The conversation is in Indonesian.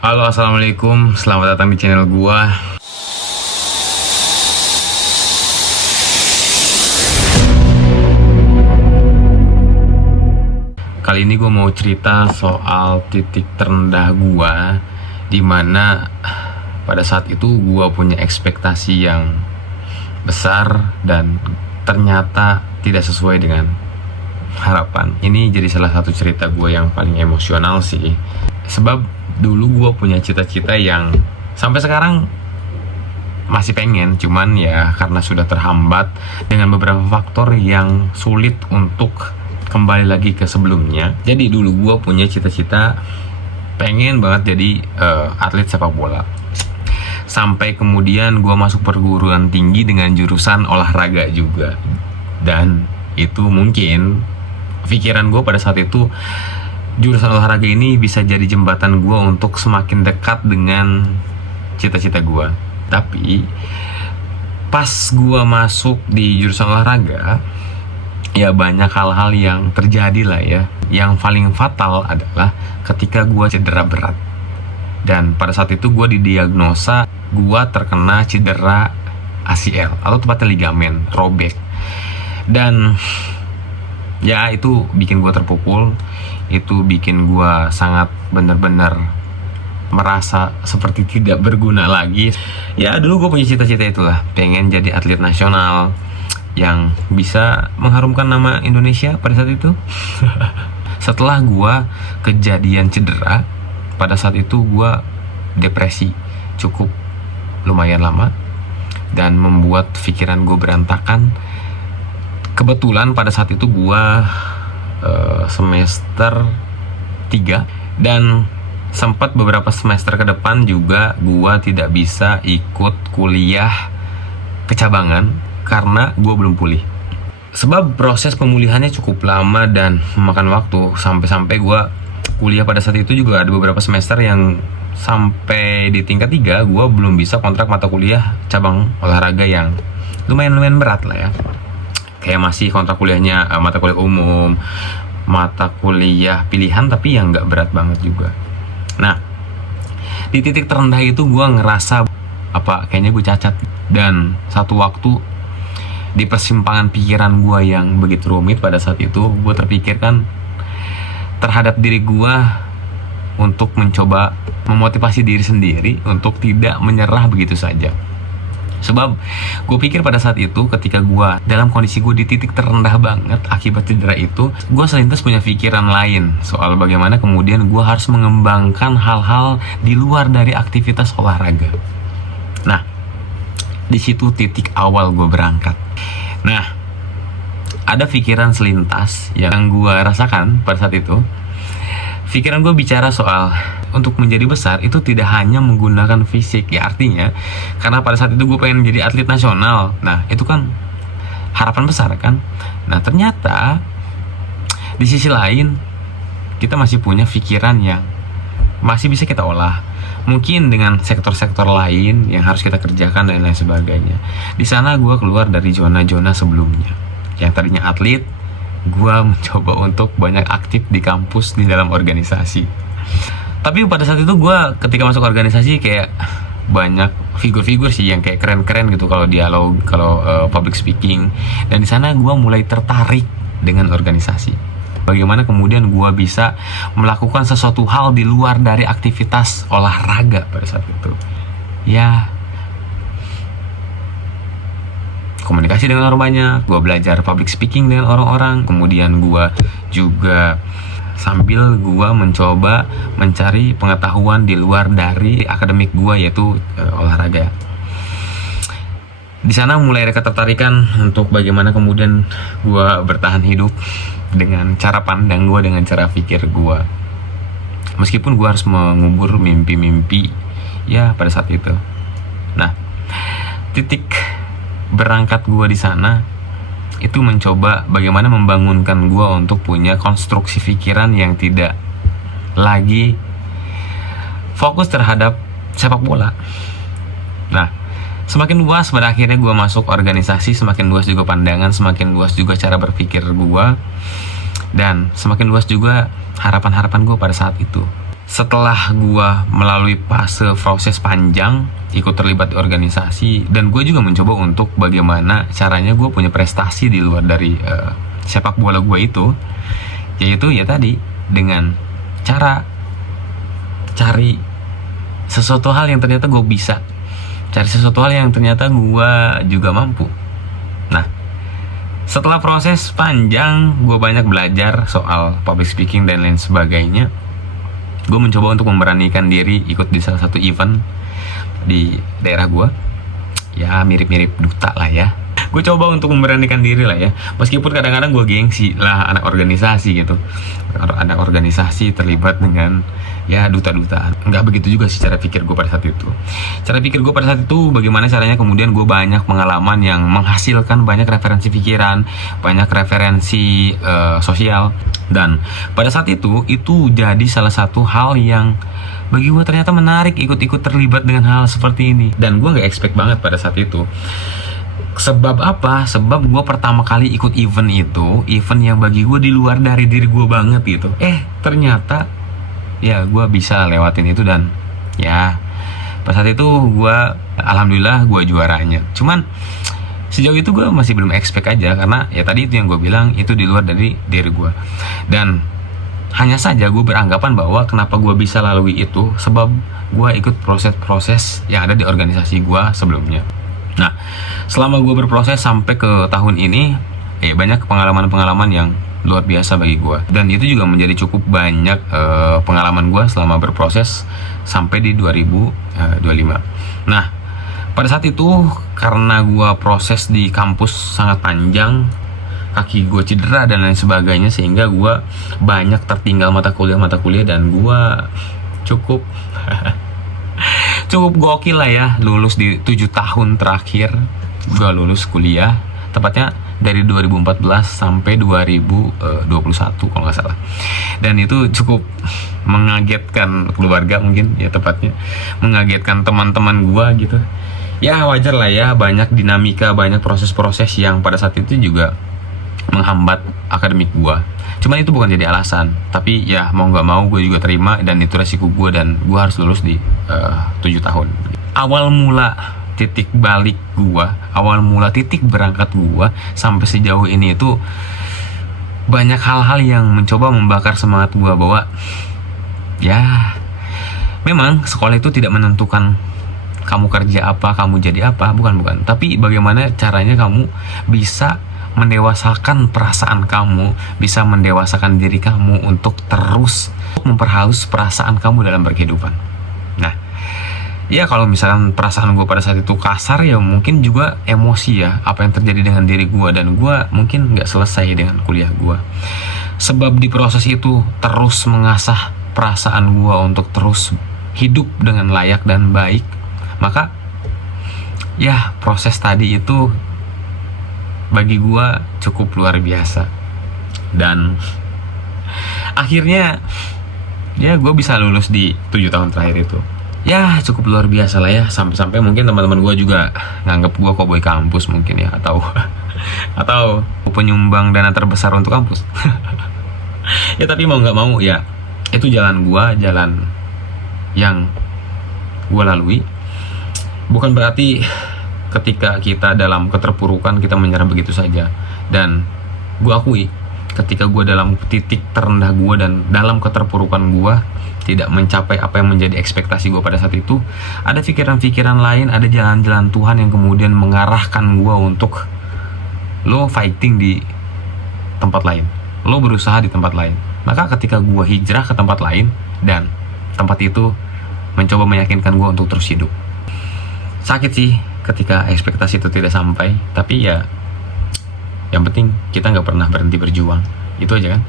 Halo, assalamualaikum. Selamat datang di channel gua. Kali ini gua mau cerita soal titik terendah gua, dimana pada saat itu gua punya ekspektasi yang besar dan ternyata tidak sesuai dengan harapan. Ini jadi salah satu cerita gua yang paling emosional sih. Sebab dulu gue punya cita-cita yang sampai sekarang masih pengen, cuman ya karena sudah terhambat dengan beberapa faktor yang sulit untuk kembali lagi ke sebelumnya. Jadi dulu gue punya cita-cita pengen banget jadi atlet sepak bola. Sampai kemudian gue masuk perguruan tinggi dengan jurusan olahraga juga. Dan itu mungkin pikiran gue pada saat itu, jurusan olahraga ini bisa jadi jembatan gue untuk semakin dekat dengan cita-cita gue. Tapi pas gue masuk di jurusan olahraga, ya banyak hal-hal yang terjadi lah ya. Yang paling fatal adalah ketika gue cedera berat. Dan pada saat itu gue didiagnosa gue terkena cedera ACL atau tepatnya ligamen robek. Dan ya itu bikin gue terpukul. Itu bikin gue sangat bener-bener merasa seperti tidak berguna lagi. Ya dulu gue punya cita-cita itulah, pengen jadi atlet nasional yang bisa mengharumkan nama Indonesia pada saat itu. Setelah gue kejadian cedera, pada saat itu gue depresi cukup lumayan lama dan membuat pikiran gue berantakan. Kebetulan pada saat itu gue semester 3 dan sempat beberapa semester ke depan juga gua tidak bisa ikut kuliah kecabangan karena gua belum pulih. Sebab proses pemulihannya cukup lama dan memakan waktu, sampai-sampai gua kuliah pada saat itu juga ada beberapa semester yang sampai di tingkat 3 gua belum bisa kontrak mata kuliah cabang olahraga yang lumayan berat lah ya. Kayak masih kontrak kuliahnya mata kuliah umum, mata kuliah pilihan, tapi yang nggak berat banget juga. Nah, di titik terendah itu gue ngerasa kayaknya gue cacat. Dan satu waktu di persimpangan pikiran gue yang begitu rumit pada saat itu, gue terpikirkan terhadap diri gue untuk mencoba memotivasi diri sendiri untuk tidak menyerah begitu saja. Sebab gue pikir pada saat itu ketika gue dalam kondisi gue di titik terendah banget akibat cedera itu, gue selintas punya pikiran lain soal bagaimana kemudian gue harus mengembangkan hal-hal di luar dari aktivitas olahraga. Nah, di situ titik awal gue berangkat. Nah, ada pikiran selintas yang gue rasakan pada saat itu. Pikiran gue bicara soal untuk menjadi besar itu tidak hanya menggunakan fisik, ya artinya karena pada saat itu gue pengen jadi atlet nasional. Nah itu kan harapan besar kan. Nah ternyata di sisi lain kita masih punya pikiran yang masih bisa kita olah, mungkin dengan sektor-sektor lain yang harus kita kerjakan dan lain sebagainya. Di sana gue keluar dari zona-zona sebelumnya. Yang tadinya atlet, gue mencoba untuk banyak aktif di kampus di dalam organisasi. Tapi pada saat itu gue ketika masuk organisasi kayak banyak figur-figur sih yang kayak keren-keren gitu kalau dialog, kalau public speaking. Dan di sana gue mulai tertarik dengan organisasi. Bagaimana kemudian gue bisa melakukan sesuatu hal di luar dari aktivitas olahraga pada saat itu. Ya, komunikasi dengan orang banyak, gue belajar public speaking dengan orang-orang, kemudian gue juga sambil gue mencoba mencari pengetahuan di luar dari akademik gue, yaitu olahraga. Di sana mulai ada ketertarikan untuk bagaimana kemudian gue bertahan hidup dengan cara pandang gue, dengan cara pikir gue. Meskipun gue harus mengubur mimpi-mimpi ya pada saat itu. Nah, titik berangkat gue di sana itu mencoba bagaimana membangunkan gue untuk punya konstruksi pikiran yang tidak lagi fokus terhadap sepak bola. Nah, semakin luas pada akhirnya gue masuk organisasi, semakin luas juga pandangan, semakin luas juga cara berpikir gue, dan semakin luas juga harapan-harapan gue pada saat itu. setelah gue melalui fase proses panjang, ikut terlibat di organisasi, dan gue juga mencoba untuk bagaimana caranya gue punya prestasi di luar dari sepak bola gue itu, yaitu ya tadi dengan cara cari sesuatu hal yang ternyata gue bisa, cari sesuatu hal yang ternyata gue juga mampu. Nah, setelah proses panjang, gue banyak belajar soal public speaking dan lain sebagainya. Gue mencoba untuk memberanikan diri ikut di salah satu event di daerah gue, ya mirip-mirip duta lah ya. Gue coba untuk memberanikan diri lah ya, meskipun kadang-kadang gue gengsi lah, anak organisasi gitu, anak organisasi terlibat dengan ya duta-dutaan. Nggak begitu juga sih cara pikir gue pada saat itu. Cara pikir gue pada saat itu bagaimana caranya kemudian gue banyak pengalaman yang menghasilkan banyak referensi pikiran, banyak referensi sosial. Dan pada saat itu jadi salah satu hal yang bagi gue ternyata menarik, ikut-ikut terlibat dengan hal seperti ini. Dan gue nggak expect banget pada saat itu. Sebab apa? Sebab gue pertama kali ikut event itu, event yang bagi gue di luar dari diri gue banget gitu. Ternyata ya gue bisa lewatin itu, dan ya pada saat itu gue alhamdulillah gue juaranya. Cuman sejauh itu gue masih belum expect aja, karena ya tadi itu yang gue bilang, itu di luar dari diri gue. Dan hanya saja gue beranggapan bahwa kenapa gue bisa lalui itu, sebab gue ikut proses-proses yang ada di organisasi gue sebelumnya. Nah, selama gue berproses sampai ke tahun ini, banyak pengalaman-pengalaman yang luar biasa bagi gue. Dan itu juga menjadi cukup banyak pengalaman gue selama berproses sampai di 2025. Nah, pada saat itu karena gue proses di kampus sangat panjang, kaki gue cedera dan lain sebagainya, sehingga gue banyak tertinggal mata kuliah, dan gue cukup cukup gokil lah ya, lulus di 7 tahun terakhir gue lulus kuliah, tepatnya dari 2014 sampai 2021 kalau nggak salah. Dan itu cukup mengagetkan keluarga, mungkin ya tepatnya mengagetkan teman-teman gue gitu. Ya wajar lah ya, banyak dinamika, banyak proses-proses yang pada saat itu juga menghambat akademik gue. Cuman itu bukan jadi alasan, tapi ya mau nggak mau gue juga terima, dan itu resiko gue, dan gue harus lulus di 7 tahun. Awal mula titik balik gue, awal mula titik berangkat gue sampai sejauh ini itu banyak hal-hal yang mencoba membakar semangat gue, bahwa ya memang sekolah itu tidak menentukan kamu kerja apa, kamu jadi apa, bukan. Tapi bagaimana caranya kamu bisa mendewasakan perasaan kamu, bisa mendewasakan diri kamu untuk terus memperhalus perasaan kamu dalam berkehidupan. Nah, ya kalau misalkan perasaan gue pada saat itu kasar, ya mungkin juga emosi ya, apa yang terjadi dengan diri gue, dan gue mungkin nggak selesai dengan kuliah gue. Sebab di proses itu terus mengasah perasaan gue untuk terus hidup dengan layak dan baik. Maka ya proses tadi itu bagi gue cukup luar biasa, dan akhirnya ya gue bisa lulus di 7 tahun terakhir itu. Ya cukup luar biasa lah ya, sampai-sampai mungkin teman-teman gue juga nganggap gue cowboy kampus mungkin ya, atau penyumbang dana terbesar untuk kampus. Ya tapi mau nggak mau ya itu jalan gue, jalan yang gue lalui. Bukan berarti ketika kita dalam keterpurukan kita menyerah begitu saja. Dan gue akui ketika gue dalam titik terendah gue dan dalam keterpurukan gue tidak mencapai apa yang menjadi ekspektasi gue pada saat itu, ada pikiran-pikiran lain, ada jalan-jalan Tuhan yang kemudian mengarahkan gue untuk lo fighting di tempat lain, lo berusaha di tempat lain. Maka ketika gue hijrah ke tempat lain, dan tempat itu mencoba meyakinkan gue untuk terus hidup. Sakit sih ketika ekspektasi itu tidak sampai, tapi ya yang penting kita nggak pernah berhenti berjuang. Itu aja kan.